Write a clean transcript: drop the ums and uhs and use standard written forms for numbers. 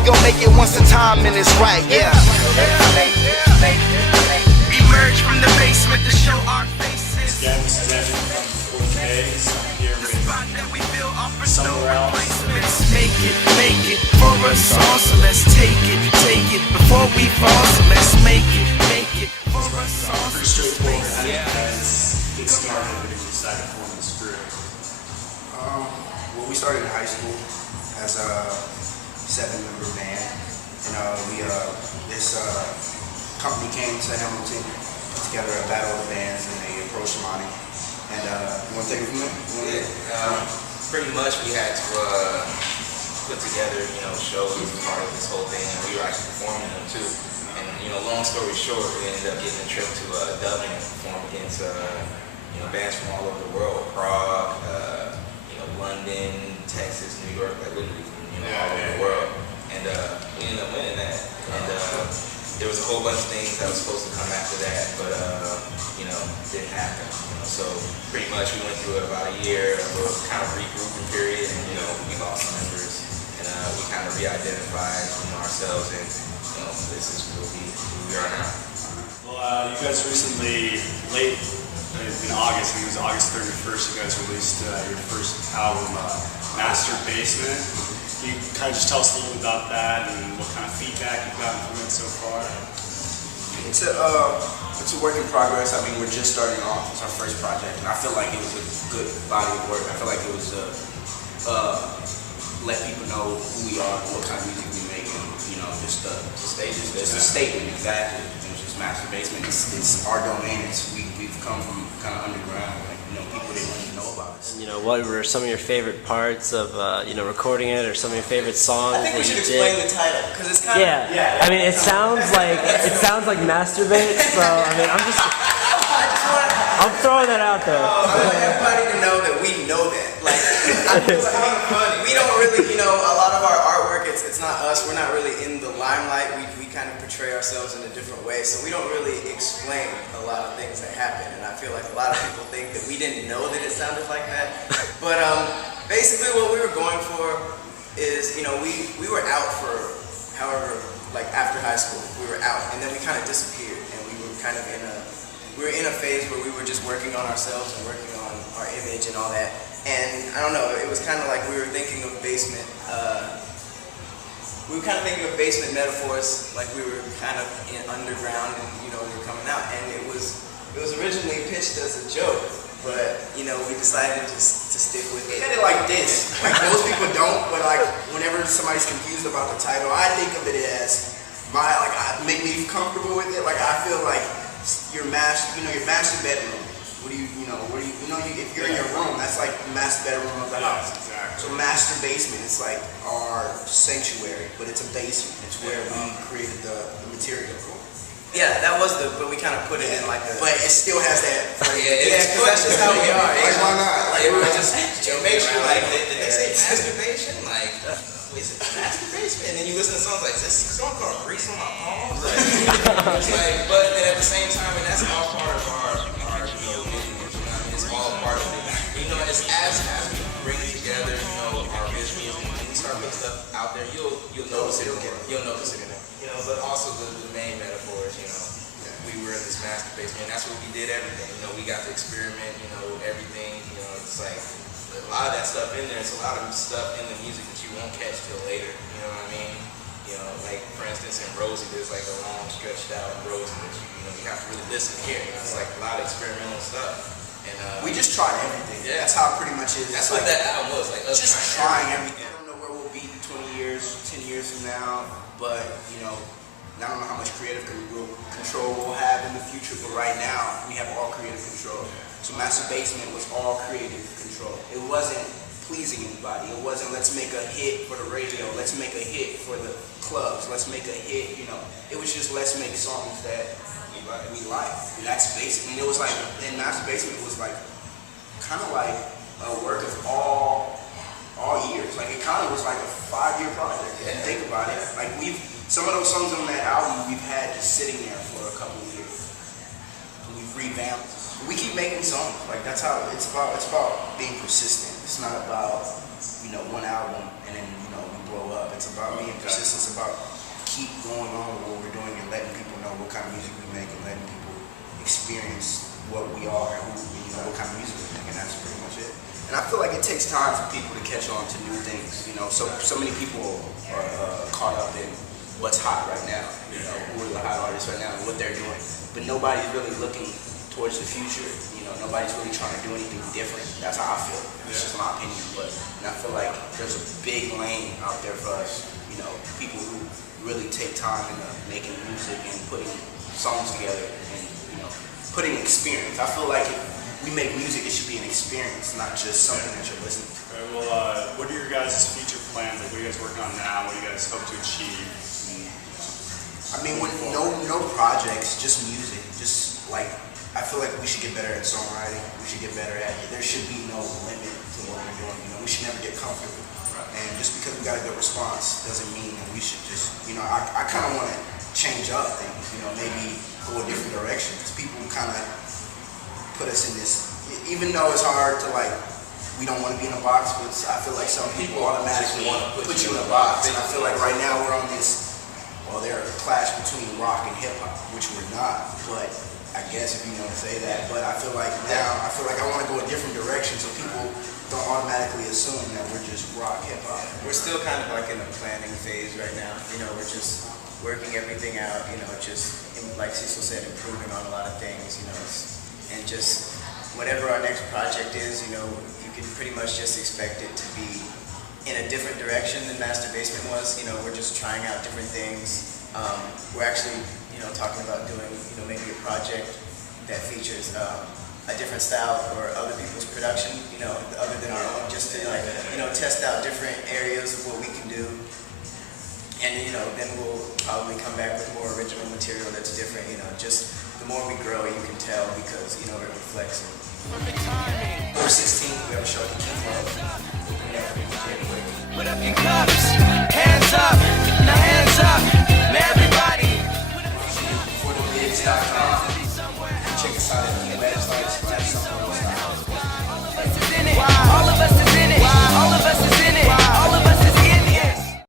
we gon' make it once the timing is right, yeah. Emerge from the basement to show our faces. Again, this is Evan from quartet. I'm here with SomeWhere. Make it for us all, so let's take it before we fall, so let's make it for us all. Pretty straightforward. How did you guys get started when you decided to form this group? Well, we started in high school as a 7-member band, and this company came to Hamilton, put together a battle of the bands, and they approached Monty. And you want to take it from there? Pretty much we had to put together, shows as part of this whole thing, and we were actually performing them too. And long story short, we ended up getting a trip to Dublin and perform against bands from all over the world, Prague, London, Texas, New York, like literally from all over the world. And we ended up winning that. And there was a whole bunch of things that was supposed to come after that, but didn't happen. So pretty much we went through about a year of a kind of regrouping period, and we lost some members, and we kind of re-identified ourselves, and this is who we are now. Well, you guys recently, late in August, I think it was August 31st, you guys released your first album, Master Basement. Can you kind of just tell us a little bit about that and what kind of feedback you've gotten from it so far? It's a work in progress. I mean, we're just starting off. It's our first project, and I feel like it was a good body of work. I feel like it was let people know who we are, what kind of music we make, and just a statement, exactly. It's just Master Basement. It's our domain. We've come from kind of underground. Like people didn't even know about us. And what were some of your favorite parts of recording it, or some of your favorite songs? I think we that should you explain did? the title, because it's kind of I mean, it sounds like masturbate. So I mean, I'm throwing that out there. I want everybody to know that we know that. Like, we don't really, a lot of our artwork, it's not us. We're not really in the limelight. We kind of portray ourselves in a different way, so we don't really explain a lot of things that happen. And I feel like a lot of people think that we didn't know that it sounded like that. But basically, what we were going for is, we were out for however, like after high school, we were out, and then we kind of disappeared, and we were kind of in a phase where we were just working on ourselves and working on our image and all that. And I don't know, it was kind of like we were thinking of basement. We were kind of thinking of basement metaphors, like we were kind of in underground, and we were coming out. And it was originally pitched as a joke, but we decided to stick with it. Look at it like this. Like most people don't, but like whenever somebody's confused about the title, I think of it as make me comfortable with it. Like I feel like your master bedroom. If you're in your room, that's like the master bedroom of the house. Exactly. So master basement, it's like our sanctuary, but it's a basement. It's where we created the material. Yeah, that was but we kind of put it in like a... But it still has that... because that's just how we are. Like, why not? Like, we're just make sure, like, did they say masturbation? Like, is it masturbation? And then you listen to songs like, is this song called Grease on My Palms? But then at the same time, and that's all part of our it's all part of it. It's as we bring together, our visuals, and we start putting stuff out there, you'll notice it. You'll notice it. But also the main metaphors, we were in this master basement, and that's what we did everything. We got to experiment, everything. It's like a lot of that stuff in there. It's a lot of stuff in the music that you won't catch till later. You know what I mean? Like for instance, in Rosie, there's like a long stretched out Rosie that you have to really listen to hear. It's like a lot of experimental stuff. And we just tried everything. Yeah. That's how it pretty much is. That's what that album was, like us just trying everything. I don't know where we'll be 20 years, 10 years from now, but I don't know how much creative control we'll have in the future, but right now we have all creative control. So Master Basement was all creative control. It wasn't pleasing anybody. It wasn't let's make a hit for the radio, let's make a hit for the clubs, let's make a hit, It was just let's make songs that we like. And that's basically, it was like, and Master Basement was like, kind of like a work of all years. Like it kind of was like a 5-year project. If you think about it. Like some of those songs on that album we've had just sitting there for a couple of years. And we've revamped. We keep making songs. Like that's how it's about being persistent. It's not about, one album and then, we blow up. It's about being persistent. It's about keep going on with what we're doing and letting people know what kind of music we make and letting people experience what we are and who, you know, what kind of music we make, and that's pretty much it. And I feel like it takes time for people to catch on to new things. You know, so many people are caught up in what's hot right now. You know, who are the hot artists right now and what they're doing, but nobody's really looking towards the future. You know, nobody's really trying to do anything different. That's how I feel. It's just my opinion, but and I feel like there's a big lane out there for us. You know, people who really take time into making music and putting songs together and, you know, putting experience. I feel like if we make music, it should be an experience, not just something that you're listening to. All right, well, what are your guys' future plans? Like, what are you guys working on now? What do you guys hope to achieve? I mean, with no projects, just music. Just like, I feel like we should get better at songwriting. We should get better at it. There should be no limit to what we're doing. You know, we should never get comfortable. And just because we got a good response doesn't mean that we should just, you know, I kind of want to change up things, you know, maybe go a different direction. Because people kind of put us in this, even though it's hard to like, we don't want to be in a box, but I feel like some people automatically want to put you in a box. And I feel like right now we're on this, well, there's a clash between rock and hip hop, which we're not, but I guess if you want to say that. But I feel like now, I want to go a different direction so people don't automatically assume that we're just rock hip hop. We're still kind of like in the planning phase right now. You know, we're just working everything out, you know, just like Cecil said, improving on a lot of things, you know, and just whatever our next project is, you know, you can pretty much just expect it to be in a different direction than Master Basement was. You know, we're just trying out different things. We're actually, you know, talking about doing, you know, maybe a project that features a different style or other people's production, you know, other than our own, just to like, you know, test out different areas of what we can do. And, you know, then we'll probably come back with more original material that's different, you know, just the more we grow, you can tell because, you know, it reflects it. We're 16, we have a show at the Key Club. What up, you got?